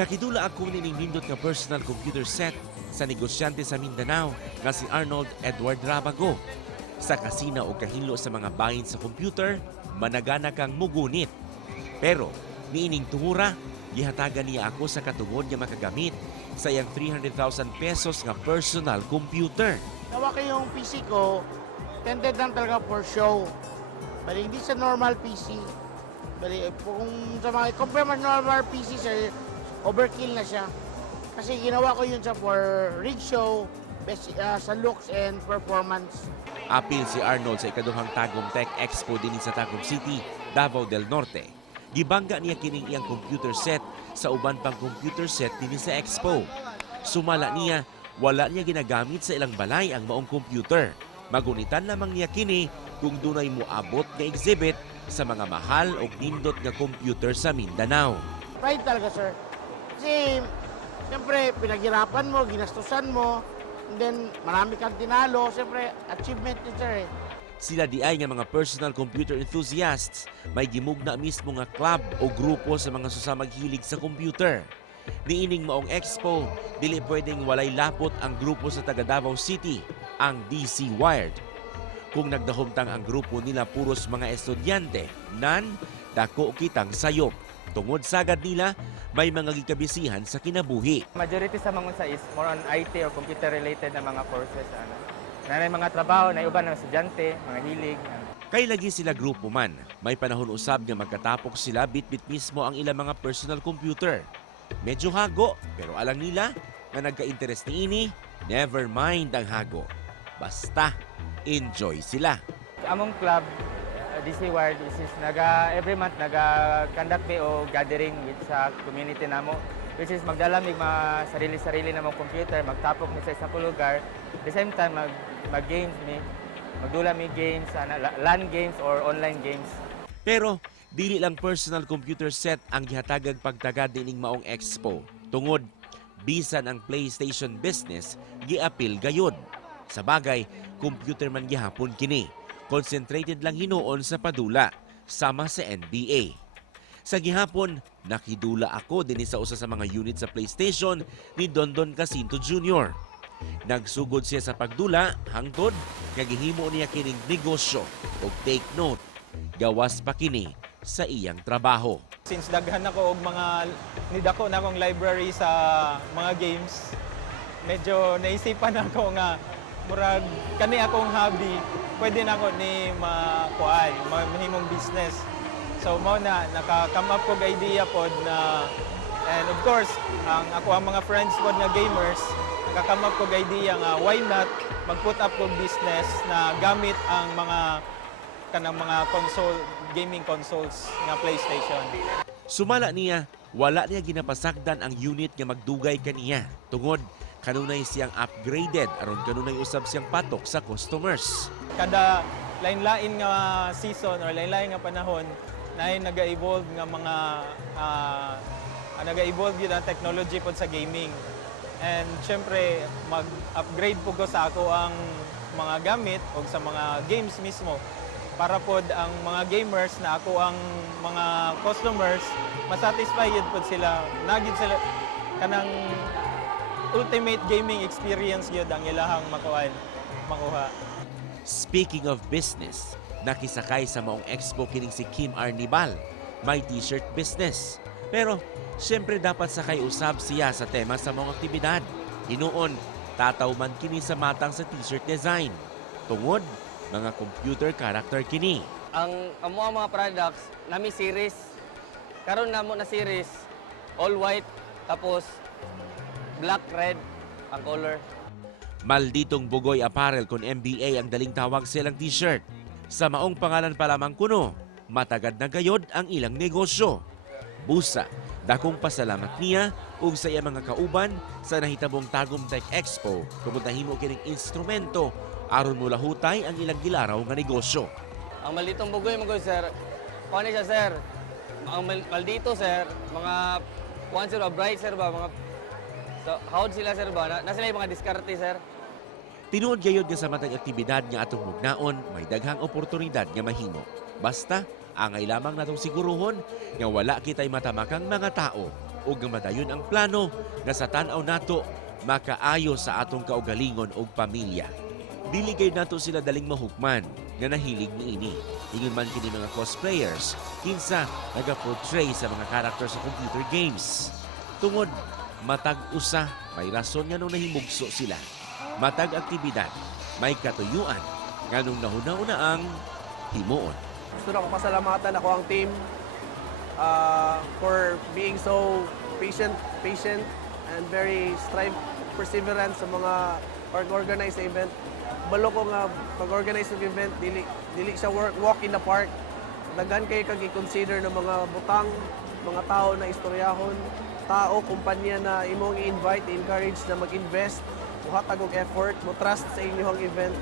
Nakidula ako nining nindot nga personal computer set sa negosyante sa Mindanao nga si Arnold Edward Rabago. Sa kasina o kahilo sa mga bahin sa computer, managana kang mugunit. Pero niining tuhura, gihatagan niya ako sa katungod nga makagamit sa iyang 300,000 pesos nga personal computer. Nawa ko yung PC ko, tended lang talaga for show. Bali, hindi sa normal PC. Bali, kung sa mga compare mo normal PC, sir, overkill na siya. Kasi ginawa ko yun sa for rig show, best, sa looks and performance. Apil si Arnold sa ikaduhang Tagum Tech Expo din sa Tagum City, Davao del Norte. Gibangga niya kining iyang computer set sa uban pang computer set din sa Expo. Sumala niya, wala niya ginagamit sa ilang balay ang maong computer. Magunitan lamang niya kini kung dunay moabot nga exhibit sa mga mahal o nindot nga computer sa Mindanao. Pride talaga, sir. Kasi, siyempre, pinaghirapan mo, ginastusan mo, and then marami kang tinalo. Siyempre, achievement yun, sir. Sila di ay nga mga personal computer enthusiasts, may gimugna mismo nga club o grupo sa mga susamag hilig sa computer. Niining maong expo, dili pwedeng walay lapot ang grupo sa taga Davao City, ang DC Wired. Kung nagdahumtang ang grupo nila puros mga estudyante, dako kitang sayop. Tungod sagad nila, may mga gikabisihan sa kinabuhi. Majority sa mga sa is more on IT or computer related na mga courses. Na mga trabaho, na iba ng estudyante, mga hilig. Kay lagi sila grupo man, may panahon usab nga magkatapok sila bitbit mismo ang ilang mga personal computer. Medyo hago, pero alang nila na nagka-interest ni ini, never mind ang hago. Basta, enjoy sila. Among club, DC Wired, is every month naga-conduct o gathering with sa community namo, which is magdala mig mga sarili-sarili na mga computer, magtapok mi sa isang lugar. At the same time, mag-games mi, magdula mi games, LAN games or online games. Pero, dili lang personal computer set ang gihatagag pagtagad dining maong expo. Tungod, bisan ang PlayStation business, giapil gayod. Sa bagay, computer man gihapon kini. Concentrated lang hinuon sa padula, sama sa NBA. Sa gihapon, nakidula ako din sa usa sa mga unit sa PlayStation ni Dondon Jacinto Jr. Nagsugod siya sa pagdula, hangtod, kagihimo niya kining negosyo o take note. Gawas pa kini sa iyang trabaho. Since daghan ako og mga nidako na akong library sa mga games, medyo naisipan ako nga murag kani akong hobby, pwede na ako ni makuan, mahimong business. So mo na naka-come up kog idea pod na, and of course, ang mga friends pod nga gamers, naka-come up kog idea nga why not mag-put up kog business na gamit ang mga kanang mga console, gaming consoles nga PlayStation. Sumala niya, wala niya ginapasagdan ang unit nga magdugay kaniya. Tungod, kanunay siyang upgraded aron kanunay usab siyang patok sa customers. Kada lain-lain nga season or lain-lain nga panahon, na naga-evolve nga mga naga-evolve yun ang technology pod sa gaming. And syempre, mag-upgrade po ko sa ako ang mga gamit o sa mga games mismo para pod ang mga gamers na ako ang mga customers masatisfied pod sila. Nagid sila kanang ultimate gaming experience yun ang ilahang makuha. Speaking of business, nakisakay sa maong expo kining si Kim Arnibal, may t-shirt business. Pero, siyempre dapat sakay usab siya sa tema sa maong aktibidad. Hinuon, tataw man kini sa matang sa t-shirt design. Tungod, mga computer character kini. Ang mga products, nami series. Karon namo na series, all white, tapos black, red ang color. Malditong Bugoy Apparel kung MBA ang daling tawag silang t-shirt. Sa maong pangalan pa lamang kuno, matagad na gayod ang ilang negosyo. Busa, dakong pasalamat niya ug sa iya mga kauban sa nahitabong Tagum Tech Expo tungod nahimo kining instrumento aron mula hutay ang ilang gilaraw nga negosyo. Ang malditong bugoy sir. Kuan siya sir. Ang maldito sir, mga kuan sir bright sir ba mga so, howd sila sir ba? Na sila yung mga diskarte sir. Tinuod gayod nga sa matang aktibidad nga atong mugnaon, may daghang oportunidad nga mahimo. Basta, angay lamang natong siguruhon nga wala kitay matamakang mga tao ug gamadayon ang plano nga sa tan-aw nato makaayo sa atong kaugalingon ug pamilya. Dili gayud nato sila daling mahukman nga nahilig niini. Ingon man kini mga cosplayers kinsa naga-portray sa mga karakter sa computer games. Tungod matag usa may rason nga nung nahimugso sila. Matag aktibidad may katuyuan nganong nahuna-una ang himuon. Gusto na ko pasalamatan ako ang team for being so patient and very perseverant sa mga organized na event. Balo ko nga pag-organize ng event, dili siya walk in the park. Daghan kayo kag i-consider ng mga butang, mga tao na istoryahon, tao, kumpanya na imong i-invite, i-encourage na mag-invest, muhatag og effort, mo trust sa inyong event.